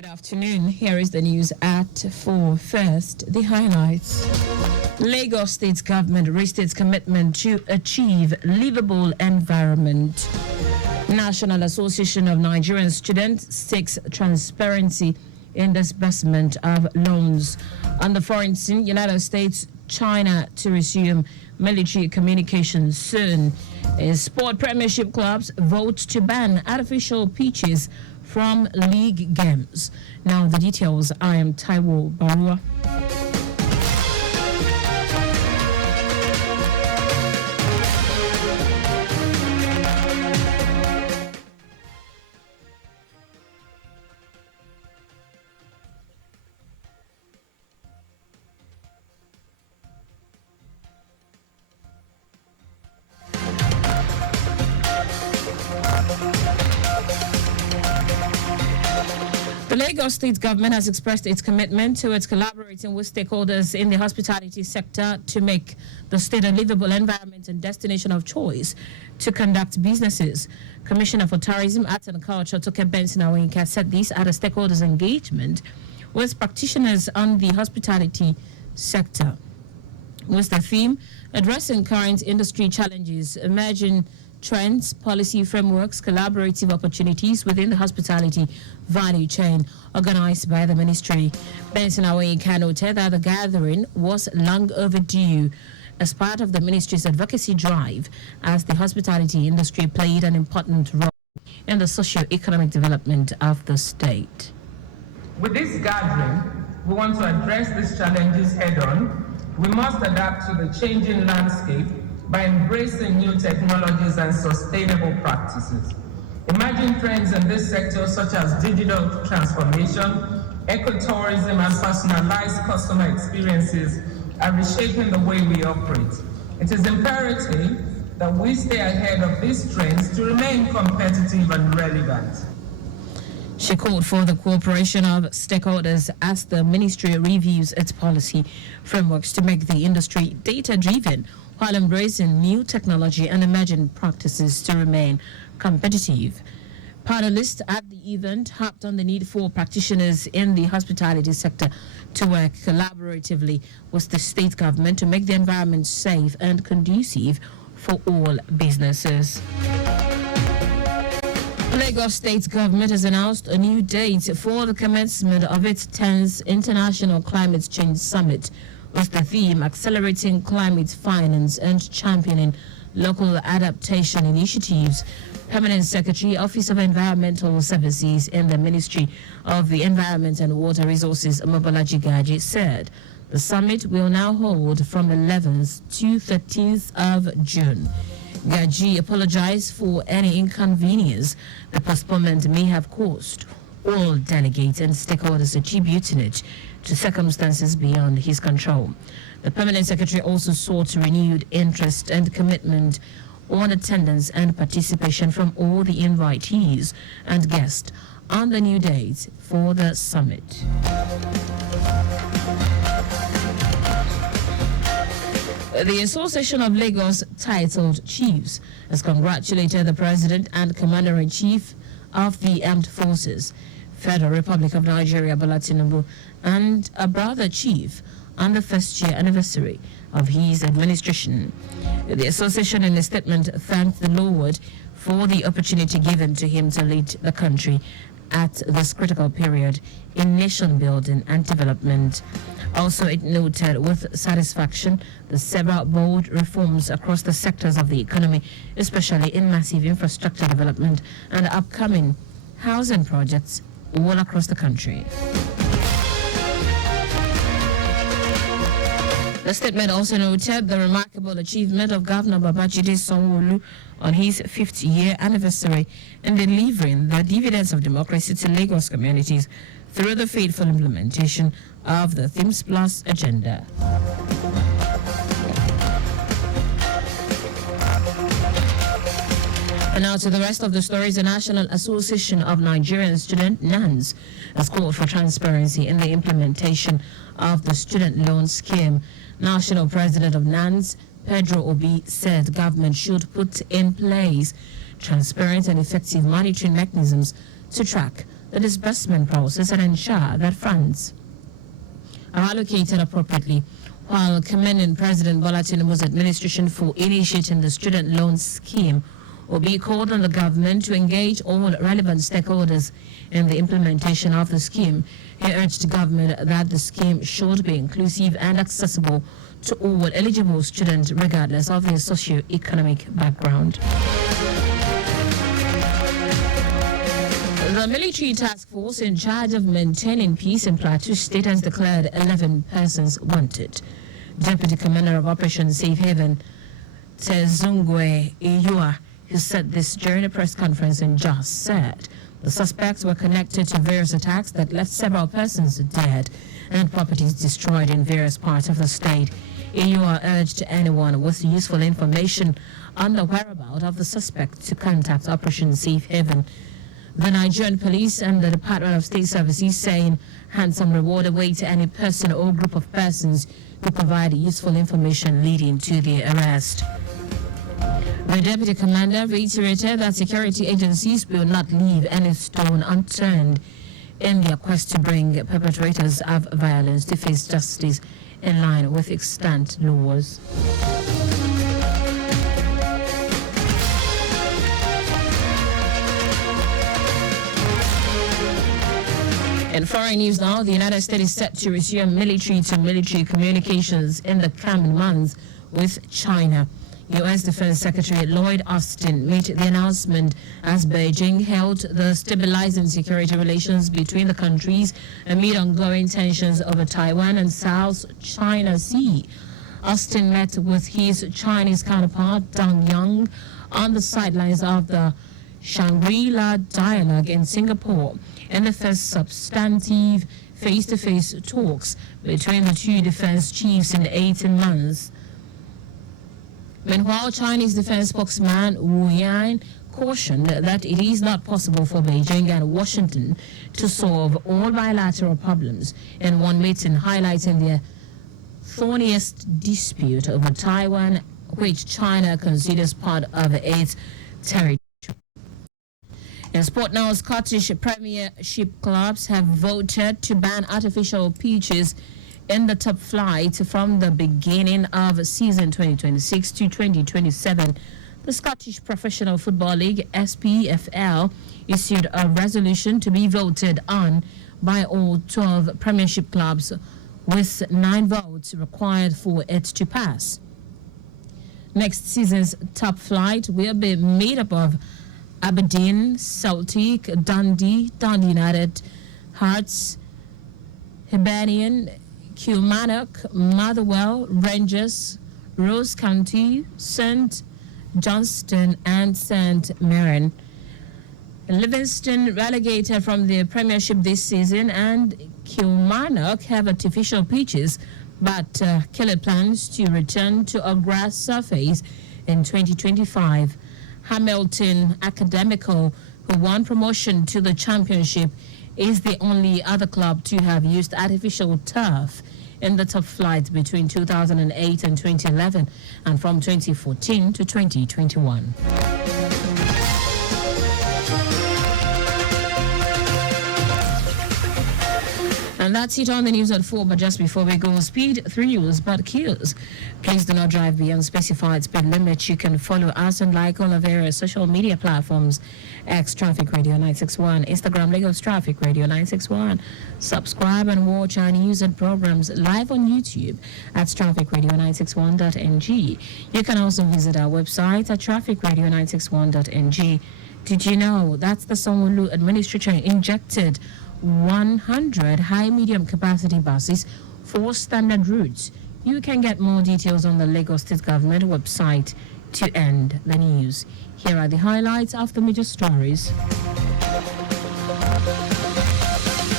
Good afternoon. Here is the news at 4. First, the highlights. Lagos State Government restates commitment to achieve livable environment. National Association of Nigerian Students seeks transparency in disbursement of loans. On the foreign scene, United States, China to resume military communications soon. Sport Premiership clubs vote to ban artificial pitches from league games. Now the details. I am Taiwo Baruwa. The Lagos State Government has expressed its commitment towards collaborating with stakeholders in the hospitality sector to make the state a livable environment and destination of choice to conduct businesses. Commissioner for Tourism, Arts and Culture, Toke Benson Awinka, said this at a stakeholders engagement with practitioners on the hospitality sector, with the theme addressing current industry challenges, emerging trends, policy frameworks, collaborative opportunities within the hospitality value chain, organized by the ministry. Benson Awinka noted that the gathering was long overdue as part of the ministry's advocacy drive, as the hospitality industry played an important role in the socio-economic development of the state. With this gathering, we want to address these challenges head-on. We must adapt to the changing landscape by embracing new technologies and sustainable practices. Emerging trends in this sector, such as digital transformation, ecotourism, and personalized customer experiences, are reshaping the way we operate. It is imperative that we stay ahead of these trends to remain competitive and relevant. She called for the cooperation of stakeholders as the ministry reviews its policy frameworks to make the industry data-driven while embracing new technology and emerging practices to remain competitive. Panelists at the event harped on the need for practitioners in the hospitality sector to work collaboratively with the state government to make the environment safe and conducive for all businesses. Lagos State Government has announced a new date for the commencement of its 10th International Climate Change Summit, with the theme Accelerating Climate Finance and Championing Local Adaptation Initiatives. Permanent Secretary, Office of Environmental Services in the Ministry of the Environment and Water Resources, Mobolaji Gaji, said the summit will now hold from 11th to 13th of June. Gaji apologized for any inconvenience the postponement may have caused. All delegates and stakeholders attributing it to circumstances beyond his control. The Permanent Secretary also sought renewed interest and commitment on attendance and participation from all the invitees and guests on the new dates for the summit. The Association of Lagos Titled Chiefs has congratulated the President and Commander-in-Chief of the Armed Forces, Federal Republic of Nigeria, Bola Tinubu, and a brother chief on the first-year anniversary of his administration. The association, in a statement, thanked the Lord for the opportunity given to him to lead the country at this critical period in nation building and development. Also, it noted with satisfaction the several bold reforms across the sectors of the economy, especially in massive infrastructure development and upcoming housing projects all across the country. The statement also noted the remarkable achievement of Governor Babajide Sanwo-Olu on his 50th-year anniversary in delivering the dividends of democracy to Lagos communities through the faithful implementation of the Themes Plus agenda. And now to the rest of the stories. The National Association of Nigerian Students, NANS, has called for transparency in the implementation of the student loan scheme. National President of NANS, Pedro Obi, said government should put in place transparent and effective monitoring mechanisms to track the disbursement process and ensure that funds are allocated appropriately, while commending President Bola Tinubu's administration for initiating the student loan scheme. Obi called on the government to engage all relevant stakeholders in the implementation of the scheme. He urged the government that the scheme should be inclusive and accessible to all eligible students regardless of their socio-economic background. The military task force in charge of maintaining peace in Plateau State has declared 11 persons wanted. Deputy Commander of Operation Safe Haven, Tezungwe Iyua, who said this during a press conference in Jos, said the suspects were connected to various attacks that left several persons dead and properties destroyed in various parts of the state. Iyua urged anyone with useful information on the whereabouts of the suspect to contact Operation Safe Haven. The Nigerian police and the Department of State Services saying handsome reward await any person or group of persons who provide useful information leading to the arrest. The deputy commander reiterated that security agencies will not leave any stone unturned in their quest to bring perpetrators of violence to face justice in line with extant laws. In foreign news now, the United States is set to resume military-to-military communications in the coming months with China. U.S. Defense Secretary Lloyd Austin made the announcement as Beijing held the stabilizing security relations between the countries amid ongoing tensions over Taiwan and South China Sea. Austin met with his Chinese counterpart Dong Yang on the sidelines of the Shangri-La Dialogue in Singapore in the first substantive face-to-face talks between the two defense chiefs in 18 months. Meanwhile, Chinese defense spokesman Wu Yan cautioned that it is not possible for Beijing and Washington to solve all bilateral problems in one meeting, highlighting the thorniest dispute over Taiwan, which China considers part of its territory. In sport now, Scottish Premiership clubs have voted to ban artificial pitches in the top flight from the beginning of season 2026 to 2027. The Scottish Professional Football League, SPFL, issued a resolution to be voted on by all 12 Premiership clubs, with 9 votes required for it to pass. Next season's top flight will be made up of Aberdeen, Celtic, Dundee United, Hearts, Hibernian, Kilmarnock, Motherwell, Rangers, Ross County, St Johnstone and St Mirren. Livingston relegated from the Premiership this season, and Kilmarnock have artificial pitches, but Killie plans to return to a grass surface in 2025. Hamilton Academical, who won promotion to the Championship, is the only other club to have used artificial turf in the top flight between 2008 and 2011 and from 2014 to 2021. And that's it on the news at 4. But just before we go, speed thrills but kills. Please do not drive beyond specified speed limits. You can follow us and like all of our social media platforms: X Traffic Radio 961, Instagram Lagos Traffic Radio 961. Subscribe and watch our news and programs live on YouTube at trafficradio961.ng. You can also visit our website at trafficradio961.ng. Did you know that's the Sanwo-Olu administration injected 100 high-medium capacity buses for standard routes? You can get more details on the Lagos State Government website to end the news. Here are the highlights of the major stories.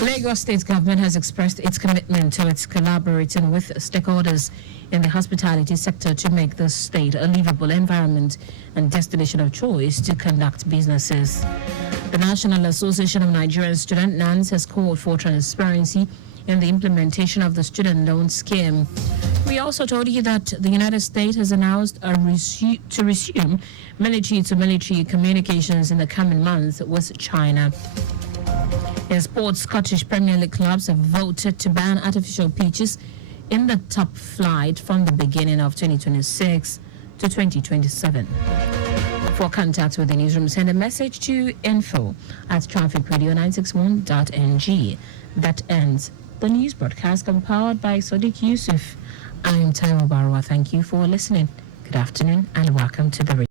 Lagos State Government has expressed its commitment to its collaborating with stakeholders in the hospitality sector to make the state a livable environment and destination of choice to conduct businesses. The National Association of Nigerian Student NANS has called for transparency in the implementation of the student loan scheme. We also told you that the United States has announced to resume military-to-military communications in the coming months with China. In sports, Scottish Premier League clubs have voted to ban artificial pitches in the top flight from the beginning of 2026 to 2027. For contact with the newsroom, send a message to info@trafficradio961.ng. That ends the news broadcast compiled by Sadiq Yusuf. I'm Taiwo Baruwa. Thank you for listening. Good afternoon and welcome to the